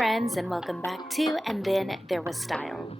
friends, and welcome back to And Then There Was Style.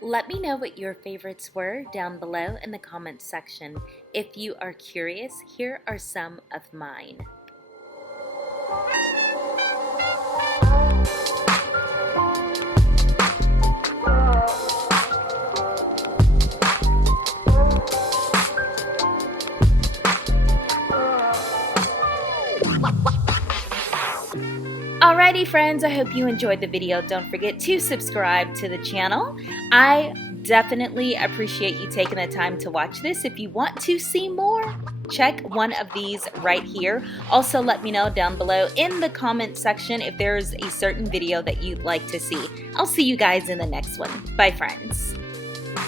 Let me know what your favorites were down below in the comments section. If you are curious, here are some of mine. Alrighty friends, I hope you enjoyed the video. Don't forget to subscribe to the channel. I definitely appreciate you taking the time to watch this. If you want to see more, check one of these right here. Also, let me know down below in the comment section if there's a certain video that you'd like to see. I'll see you guys in the next one. Bye friends.